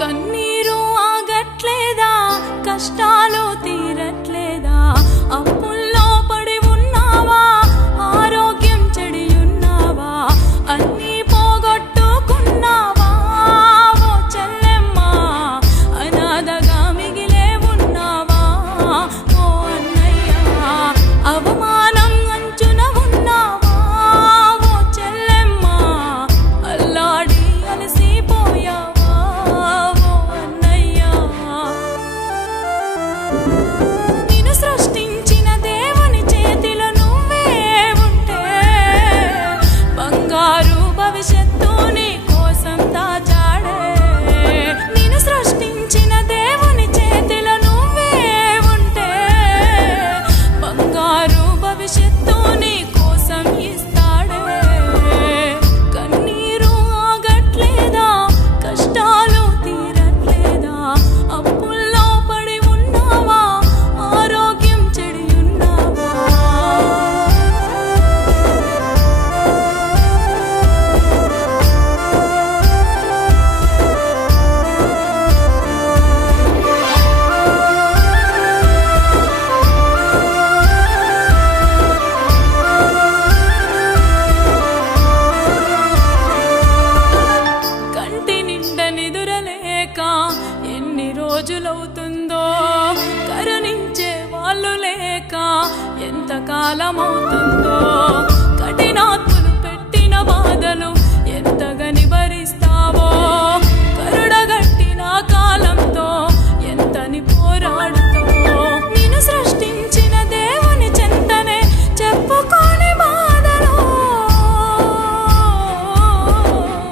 కన్నీరు ఆగట్లేదా, కష్టాలు తీరట్లేదా, అప్పుల్లో పడి ఉన్నావా, ఆరోగ్యం చెడి ఉన్నావా, అన్నీ పోగొట్టుకున్నావా ఓ చెల్లెమ్మ, అనాథగా మిగిలే ఉన్నావా ఓ అన్నయ్య, అవమానం అంచున ఉన్నావా ఓ చెల్లెమ్మ, అల్లాడి అలసిపోయావా ఓ అన్నయ్య. నిన్ను సృష్టించిన దేవుని చేతిలో నువ్వే ఉంటే బంగారు భవిష్యత్తు నీ కోసం దాచాడే. నిన్ను సృష్టించిన దేవుని చేతిలో నువ్వే ఉంటే బంగారు భవిష్యత్తు నీ కోసం ఇస్తాడే. కన్నీరు ఆగట్లేదా, కష్టాలు తీరట్లేదా, అప్పుల్లో పడి ఉన్నావా, ఆరోగ్యం చెడి ఉన్నావా. కంటి నిండా నిదురలేక ఎన్ని రోజులవుతుందో, కరుణించే వాళ్ళు లేక ఎంత కాలమవుతుందో, కఠినాత్ములు పెట్టిన బాధలు ఎంతగని భరిస్తావో, కరుడగట్టిన కాలంతో ఎంతని పోరాడుతావో. నిన్ను సృష్టించిన దేవుని చెంతనే చెప్పుకోని బాధలు,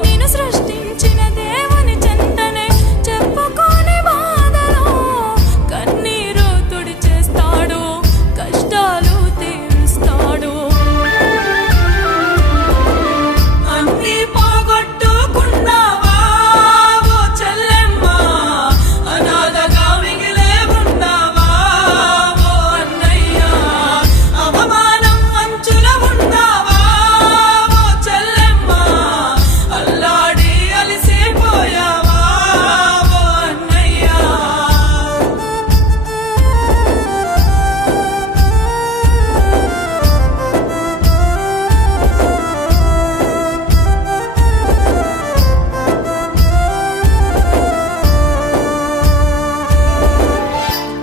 నిన్ను సృష్టించిన దేవుని చెంతనే చెప్పుకోని బాధలు, కన్నీరు తుడిచేస్తాడు, కష్టాలు తీరుస్తాడు. అన్నీ పోగొట్టుకున్నావా ఓ చెల్లెమ్మ, అనాథగా మిగిలే ఉన్నావా ఓ అన్నయ్య, అవమానం అంచున ఉన్నావా ఓ చెల్లెమ్మ, అల్లాడి అలసిపోయావా ఓ అన్నయ్య.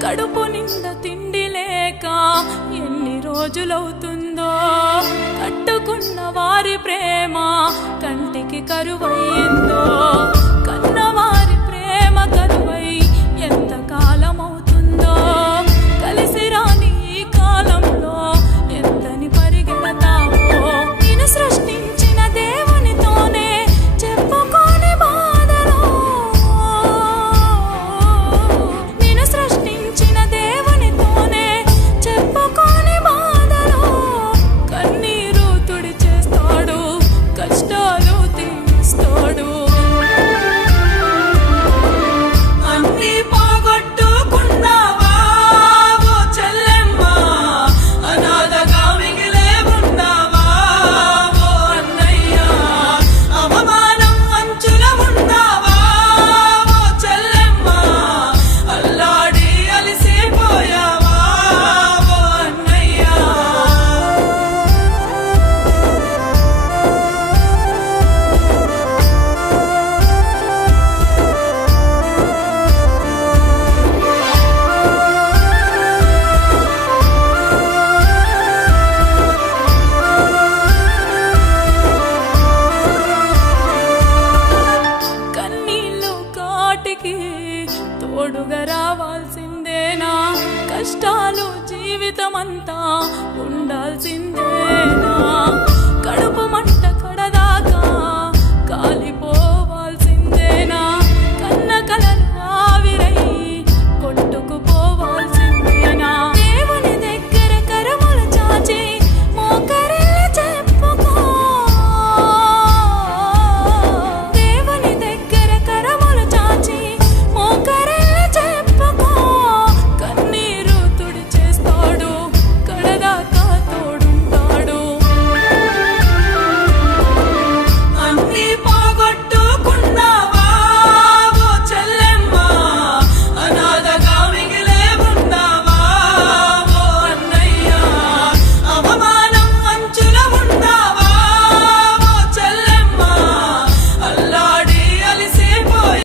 కడుపు నిండా తిండి లేక ఎన్ని రోజులవుతుందో, కట్టుకున్న వారి ప్రేమ కంటికి కరువయ్యిందో, కన్నవారి ప్రేమ కరువై ఎంత కాలమవుతుందో, కలిసి రాని ఈ కాలంలో ఎంతని పరిగెడతావో. నిన్ను సృష్టించిన దేవునితోనే చెప్పుకోని బాధలు, నిన్ను సృష్టించిన దేవునితోనే చెప్పుకోని బాధలు, కన్నీరు తుడిచేస్తాడు, కష్టాలు తీరుస్తాడు. అన్నీ పోగొట్టుకున్నావా ఓ చెల్లెమ్మ, అనాథగా మిగిలే ఉన్నావా ఓ అన్నయ్య, అవమానం అంచున ఉన్నావా ఓ చెల్లెమ్మ, అల్లాడి అలసిపోయావా ఓ అన్నయ్య. కన్నీళ్ళు కాటికి తోడుగా రావాల్సిందేనా, కష్టాలు జీవితమంతా ఉండాల్సిందేనా, కడుపు మంట కడదాకా కాలి